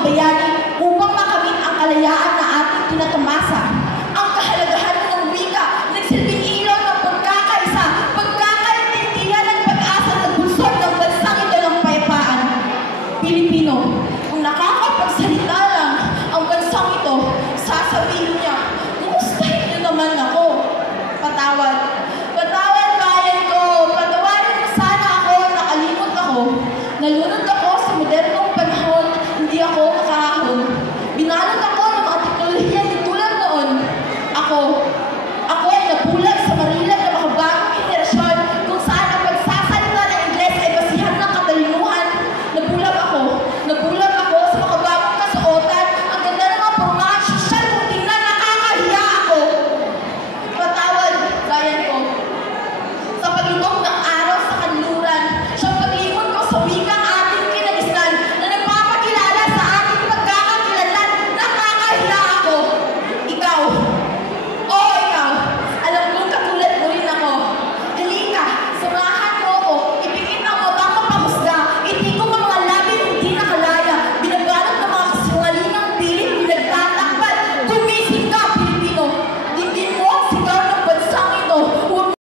bayani upang makamit ang kalayaan na ating pinatamasa. Ang kahalagahan ng wika, nagsilbing ilaw ng pagkakaisa, pagkakaintindihan ng pag-asa ng bulsod ng bansang ito ng payapaan. Pilipino, kung nakakapagsalita lang ang bansang ito, sasabihin